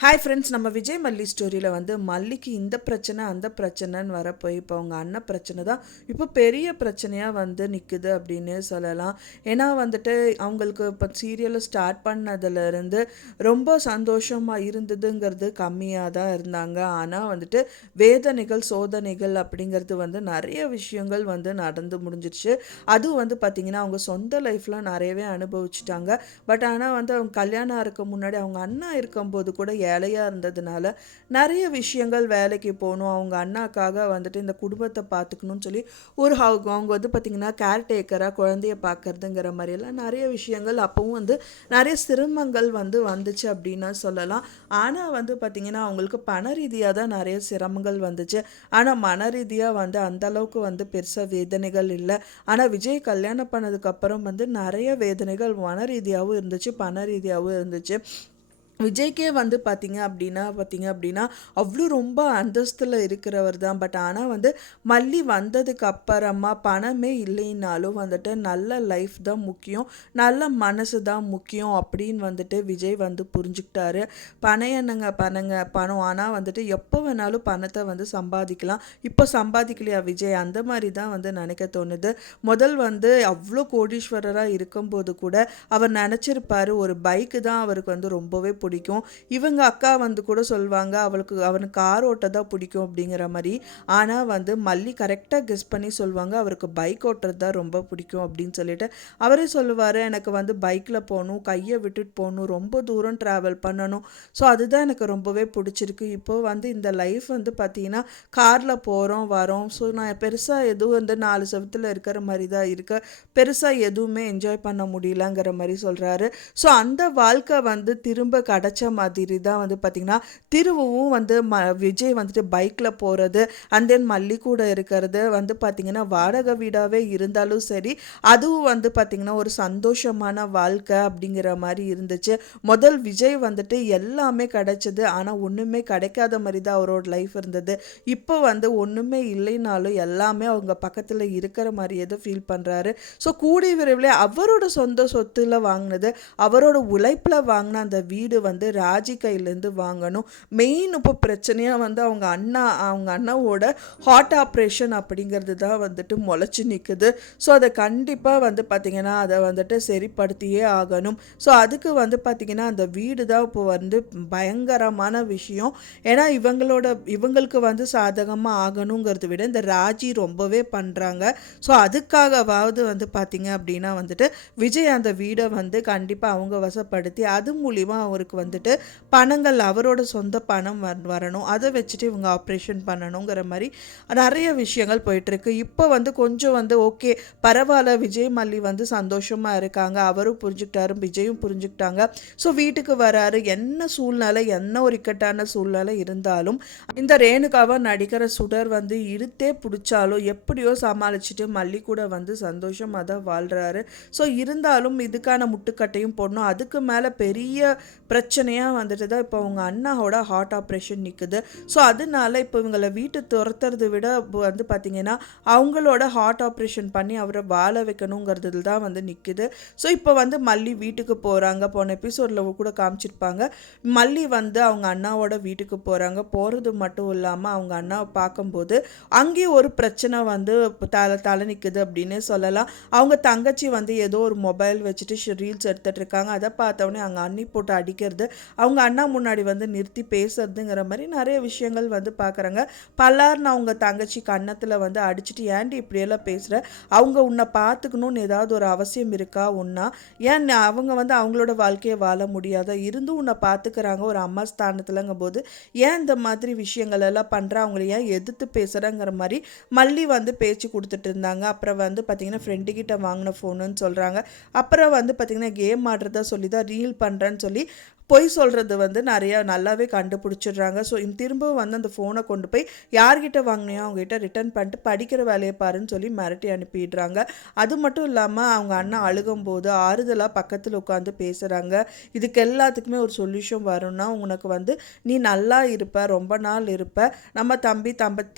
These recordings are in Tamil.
ஹாய் ஃப்ரெண்ட்ஸ், நம்ம விஜய் மல்லி ஸ்டோரியில் வந்து மல்லிக்கு இந்த பிரச்சனை அந்த பிரச்சனைன்னு வரப்போய் இப்போ அவங்க அண்ணன் பிரச்சனை தான் இப்போ பெரிய பிரச்சனையாக வந்து நிற்குது அப்படின்னு சொல்லலாம். ஏன்னா வந்துட்டு அவங்களுக்கு இப்போ சீரியலை ஸ்டார்ட் பண்ணதுலேருந்து ரொம்ப சந்தோஷமாக இருந்ததுங்கிறது கம்மியாக தான் இருந்தாங்க. ஆனால் வந்துட்டு வேதனைகள் சோதனைகள் அப்படிங்கிறது வந்து நிறைய விஷயங்கள் வந்து நடந்து முடிஞ்சிருச்சு. அதுவும் வந்து பார்த்திங்கன்னா அவங்க சொந்த லைஃப்பில் நிறையவே அனுபவிச்சிட்டாங்க. பட் ஆனால் வந்து அவங்க கல்யாணம் இருக்க முன்னாடி அவங்க அண்ணா இருக்கும்போது கூட ஏழையாக இருந்ததுனால நிறைய விஷயங்கள் வேலைக்கு போகணும், அவங்க அண்ணாக்காக வந்துட்டு இந்த குடும்பத்தை பார்த்துக்கணும்னு சொல்லி அவங்க வந்து பார்த்திங்கன்னா கேர்டேக்கராக குழந்தைய பார்க்கறதுங்கிற மாதிரியெல்லாம் நிறைய விஷயங்கள் அப்பவும் வந்து நிறைய சிரமங்கள் வந்து வந்துச்சு அப்படின்னு சொல்லலாம். ஆனால் வந்து பார்த்திங்கன்னா அவங்களுக்கு பண ரீதியாக தான் நிறைய சிரமங்கள் வந்துச்சு. ஆனால் மன ரீதியாக வந்து அந்தளவுக்கு வந்து பெருசாக வேதனைகள் இல்லை. ஆனால் விஜய் கல்யாணம் பண்ணதுக்கப்புறம் வந்து நிறைய வேதனைகள் மன ரீதியாகவும் இருந்துச்சு, பண ரீதியாகவும் இருந்துச்சு. விஜய்க்கே வந்து பார்த்தீங்க அப்படின்னா அவ்வளோ ரொம்ப அந்தஸ்தில் இருக்கிறவர் தான். பட் ஆனால் வந்து மல்லி வந்ததுக்கு அப்புறமா பணமே இல்லைன்னாலும் வந்துட்டு நல்ல லைஃப் தான் முக்கியம், நல்ல மனசு தான் முக்கியம் அப்படின்னு வந்துட்டு விஜய் வந்து புரிஞ்சுக்கிட்டாரு. பணம் ஆனால் வந்துட்டு எப்போ வேணாலும் பணத்தை வந்து சம்பாதிக்கலாம். இப்போ சம்பாதிக்கலையா விஜய், அந்த மாதிரி தான் வந்து நினைக்க தோணுது. முதல் வந்து அவ்வளோ கோடீஸ்வரராக இருக்கும்போது கூட அவர் நினச்சிருப்பாரு ஒரு பைக்கு தான் அவருக்கு வந்து ரொம்பவே பிடிக்கும். இவங்க அக்கா வந்து கூட சொல்லுவாங்க அவனுக்கு கார் ஓட்ட தான் பிடிக்கும் அப்படிங்கிற மாதிரி. ஆனால் வந்து மல்லி கரெக்டாக கெஸ் பண்ணி சொல்லுவாங்க அவருக்கு பைக் ஓட்டுறது தான் ரொம்ப பிடிக்கும் அப்படின்னு சொல்லிட்டு அவரே சொல்லுவார், எனக்கு வந்து பைக்கில் போகணும், கையை விட்டுட்டு போகணும், ரொம்ப தூரம் ட்ராவல் பண்ணணும், ஸோ அதுதான் எனக்கு ரொம்பவே பிடிச்சிருக்கு. இப்போது வந்து இந்த லைஃப் வந்து பார்த்திங்கன்னா காரில் போகிறோம் வரோம், ஸோ நான் பெருசாக எதுவும் வந்து 4 செவத்தில் இருக்கிற மாதிரி தான் இருக்க, பெருசாக எதுவுமே என்ஜாய் பண்ண முடியலங்கிற மாதிரி சொல்கிறாரு. ஸோ அந்த வாழ்க்கை வந்து திரும்ப கிடச்ச மாதிரி தான் வந்து பார்த்திங்கன்னா திரும்பவும் வந்து விஜய் வந்துட்டு பைக்கில் போகிறது அண்ட் தென் மல்லி கூட இருக்கிறது வந்து பார்த்திங்கன்னா வாடகை வீடாகவே இருந்தாலும் சரி, அதுவும் வந்து பார்த்திங்கன்னா ஒரு சந்தோஷமான வாழ்க்கை அப்படிங்கிற மாதிரி இருந்துச்சு. முதல் விஜய் வந்துட்டு எல்லாமே கிடைச்சது, ஆனால் ஒன்றுமே கிடைக்காத மாதிரி தான் அவரோட லைஃப் இருந்தது. இப்போ வந்து ஒன்றுமே இல்லைனாலும் எல்லாமே அவங்க பக்கத்தில் இருக்கிற மாதிரியே தான் ஃபீல் பண்ணுறாரு. ஸோ கூடிய விரைவில் அவரோட சொந்த சொத்துல வாங்கினது, அவரோட உழைப்பில் வாங்கின அந்த வீடு வந்து ராஜி கையிலேருந்து வாங்கணும். மெயின் இப்போ பிரச்சனையாக வந்து அவங்க அண்ணாவோட ஹார்ட் ஆப்ரேஷன் அப்படிங்கிறது தான் வந்துட்டு முளைச்சி நிற்குது. ஸோ அதை கண்டிப்பாக வந்து பார்த்திங்கன்னா அதை வந்துட்டு சரிப்படுத்தியே ஆகணும். ஸோ அதுக்கு வந்து பார்த்திங்கன்னா அந்த வீடு தான் இப்போ வந்து பயங்கரமான விஷயம். ஏன்னா இவங்களுக்கு வந்து சாதகமாக ஆகணுங்கிறத விட இந்த ராஜி ரொம்பவே பண்ணுறாங்க. ஸோ அதுக்காகவாவது வந்து பார்த்திங்க அப்படின்னா வந்துட்டு விஜய் அந்த வீடை வந்து கண்டிப்பாக அவங்க வசப்படுத்தி அது மூலிமா அவருக்கு வந்துட்டு பணங்கள் அவரோட சொந்த பணம் வரணும், அதை வச்சுட்டு இவங்க ஆப்ரேஷன் பண்ணணுங்கிற மாதிரி நிறைய விஷயங்கள் போயிட்டுருக்கு. இப்போ வந்து கொஞ்சம் வந்து ஓகே பரவாயில்ல, விஜய் மல்லி வந்து சந்தோஷமாக இருக்காங்க, அவரும் புரிஞ்சுக்கிட்டாரு, விஜயும் புரிஞ்சுக்கிட்டாங்க. ஸோ வீட்டுக்கு வராரு, என்ன சூழ்நிலை என்ன ஒரு இக்கட்டான சூழ்நிலை இருந்தாலும் இந்த ரேணுகாவை நடிக்கிற சுடர் வந்து இருத்தே பிடிச்சாலும் எப்படியோ சமாளிச்சுட்டு மல்லி கூட வந்து சந்தோஷமாக தான் வாழ்கிறாரு. ஸோ இருந்தாலும் இதுக்கான முட்டுக்கட்டையும் போடணும். அதுக்கு மேலே பெரிய பிரச்சனையாக வந்துட்டு தான் இப்போ அவங்க அண்ணாவோட ஹார்ட் ஆப்ரேஷன் நிற்குது. ஸோ அதனால இப்போ இவங்களை வீட்டு துரத்துறதை விட வந்து பார்த்திங்கன்னா அவங்களோட ஹார்ட் ஆப்ரேஷன் பண்ணி அவரை வாழ வைக்கணுங்கிறது தான் வந்து நிற்குது. ஸோ இப்போ வந்து மல்லி வீட்டுக்கு போகிறாங்க. போன எபிசோடில் கூட காமிச்சிருப்பாங்க, மல்லி வந்து அவங்க அண்ணாவோட வீட்டுக்கு போகிறாங்க. போகிறது மட்டும் இல்லாமல் அவங்க அண்ணாவை பார்க்கும்போது அங்கேயும் ஒரு பிரச்சனை வந்து தலை நிற்குது அப்படின்னு சொல்லலாம். அவங்க தங்கச்சி வந்து ஏதோ ஒரு மொபைல் வச்சுட்டு ரீல்ஸ் எடுத்துகிட்டு இருக்காங்க. அதை பார்த்தோன்னே அவங்க அண்ணி போட்டு அடிக்கிறது, அவங்க அண்ணா முன்னாடி வந்து நிறுத்தி பேசுறதுங்கிற மாதிரி நிறைய விஷயங்கள் வந்து பார்க்குறாங்க. பல்லார்னு அவங்க தங்கச்சி கன்னத்தில் வந்து அடிச்சுட்டு ஏன்டி இப்படியெல்லாம் பேசுகிற, அவங்க உன்னை பார்த்துக்கணுன்னு ஏதாவது ஒரு அவசியம் இருக்கா ஒன்றா, ஏன் அவங்க வந்து அவங்களோட வாழ்க்கையை வாழ முடியாத இருந்தும் உன்னை பார்த்துக்கிறாங்க ஒரு அம்மா ஸ்தானத்துலங்கும் போது ஏன் இந்த மாதிரி விஷயங்கள் எல்லாம் பண்ணுற, அவங்கள ஏன் எதிர்த்து பேசுகிறங்கிற மாதிரி மல்லி வந்து பேச்சு கொடுத்துட்டு இருந்தாங்க. அப்புறம் வந்து பார்த்திங்கன்னா ஃப்ரெண்டுக்கிட்ட வாங்கின ஃபோனுன்னு சொல்கிறாங்க. அப்புறம் வந்து பார்த்திங்கன்னா கேம் ஆடுறதா சொல்லி தான் ரீல் பண்ணுறேன்னு சொல்லி பொய் சொல்கிறது வந்து நிறையா நல்லாவே கண்டுபிடிச்சிடுறாங்க. ஸோ திரும்பவும் வந்து அந்த ஃபோனை கொண்டு போய் யார்கிட்ட வாங்கினியோ அவங்ககிட்ட ரிட்டர்ன் பண்ணிட்டு படிக்கிற வேலையை பாருன்னு சொல்லி மிரட்டி அனுப்பிடுறாங்க. அது மட்டும் இல்லாமல் அவங்க அண்ணா அழுகும்போது ஆறுதலாக பக்கத்தில் உட்காந்து பேசுகிறாங்க. இதுக்கு எல்லாத்துக்குமே ஒரு சொல்யூஷன் வரும்னா உனக்கு வந்து நீ நல்லா இருப்ப, ரொம்ப நாள் இருப்ப, நம்ம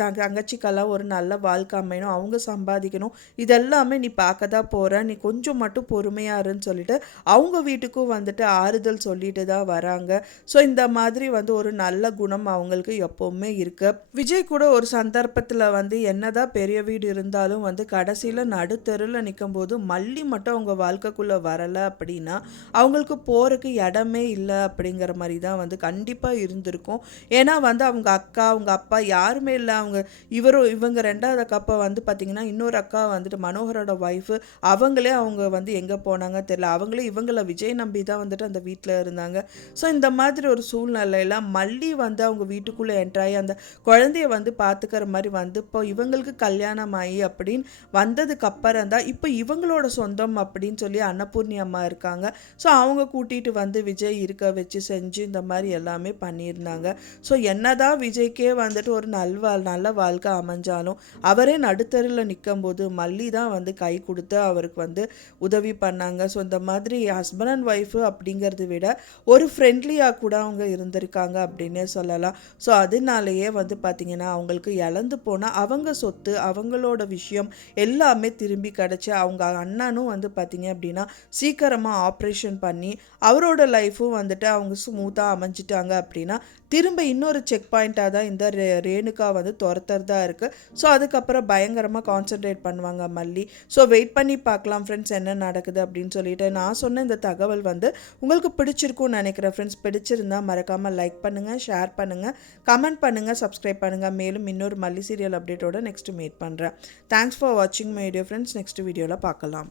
தங்கச்சிக்கெல்லாம் ஒரு நல்ல வாழ்க்கை அமையணும், அவங்க சம்பாதிக்கணும், இதெல்லாமே நீ பார்க்க தான் போகிற, நீ கொஞ்சம் மட்டும் பொறுமையாக இருன்னு சொல்லிட்டு அவங்க வீட்டுக்கும் வந்துட்டு ஆறுதல் சொல்லிட்டு தான் தான் வராங்க. ஸோ இந்த மாதிரி வந்து ஒரு நல்ல குணம் அவங்களுக்கு எப்போவுமே இருக்கு. விஜய் கூட ஒரு சந்தர்ப்பத்தில் வந்து என்னதான் பெரிய வீடு இருந்தாலும் வந்து கடைசியில் நடுத்தெருவில் நிற்கும்போது மல்லி மட்டும் அவங்க வாழ்க்கைக்குள்ளே வரலை அப்படின்னா அவங்களுக்கு போகிறதுக்கு இடமே இல்லை அப்படிங்கிற மாதிரி தான் வந்து கண்டிப்பாக இருந்திருக்கும். ஏன்னா வந்து அவங்க அக்கா அவங்க அப்பா யாருமே இல்லை. அவங்க இவங்க ரெண்டாவது அக்கா வந்து பார்த்திங்கன்னா இன்னொரு அக்கா வந்துட்டு மனோகரோட ஒய்ஃபு அவங்களே அவங்க வந்து எங்கே போனாங்க தெரியல. அவங்களே இவங்கள விஜய் நம்பி தான் வந்துட்டு அந்த வீட்டில் இருந்தாங்க. ஸோ இந்த மாதிரி ஒரு சூழ்நிலையில் மல்லி வந்து அவங்க வீட்டுக்குள்ளே என்ட்ராகி அந்த குழந்தைய வந்து பார்த்துக்கிற மாதிரி வந்து இப்போ இவங்களுக்கு கல்யாணம் ஆகி அப்படின்னு வந்ததுக்கு அப்புறம் தான் இப்போ இவங்களோட சொந்தம் அப்படின்னு சொல்லி அன்னபூர்ணி அம்மா இருக்காங்க. ஸோ அவங்க கூட்டிகிட்டு வந்து விஜய் இருக்க வச்சு செஞ்சு இந்த மாதிரி எல்லாமே பண்ணியிருந்தாங்க. ஸோ என்னதான் விஜய்க்கே வந்துட்டு ஒரு நல்ல வாழ்க்கை அமைஞ்சாலும் அவரே நடுத்தரில் நிற்கும் போது மல்லி தான் வந்து கை கொடுத்து அவருக்கு வந்து உதவி பண்ணாங்க. ஸோ இந்த மாதிரி ஹஸ்பண்ட் அண்ட் ஒய்ஃபு அப்படிங்கிறத விட ஒரு ஃப்ரெண்ட்லியாக கூட அவங்க இருந்திருக்காங்க அப்படின்னே சொல்லலாம். ஸோ அதனாலேயே வந்து பார்த்திங்கன்னா அவங்களுக்கு இழந்து போனால் அவங்க சொத்து அவங்களோட விஷயம் எல்லாமே திரும்பி கிடச்சி அவங்க அண்ணனும் வந்து பார்த்திங்க அப்படின்னா சீக்கிரமாக ஆப்ரேஷன் பண்ணி அவரோட லைஃப்பும் வந்துட்டு அவங்க ஸ்மூத்தாக அமைஞ்சிட்டாங்க அப்படின்னா திரும்ப இன்னொரு செக் பாயிண்ட்டாக தான் இந்த ரேணுகா வந்து துரத்துறதா இருக்குது. ஸோ அதுக்கப்புறம் பயங்கரமாக கான்சென்ட்ரேட் பண்ணுவாங்க மல்லி. ஸோ வெயிட் பண்ணி பார்க்கலாம் ஃப்ரெண்ட்ஸ் என்ன நடக்குது அப்படின்னு சொல்லிட்டு. நான் சொன்ன இந்த தகவல் வந்து உங்களுக்கு பிடிச்சிருக்கும்னு நினைக்கிறேன் ஃப்ரெண்ட்ஸ். பிடிச்சிருந்தால் மறக்காமல் லைக் பண்ணுங்கள், ஷேர் பண்ணுங்கள், கமெண்ட் பண்ணுங்கள், சப்ஸ்கிரைப் பண்ணுங்கள். மேலும் இன்னொரு மல்லி சீரியல் அப்டேட்டோட நெக்ஸ்ட் மீட் பண்ணுறேன். தேங்க்ஸ் ஃபார் வாட்சிங் மை வீடியோ ஃப்ரெண்ட்ஸ். நெக்ஸ்ட் வீடியோவில் பார்க்கலாம்.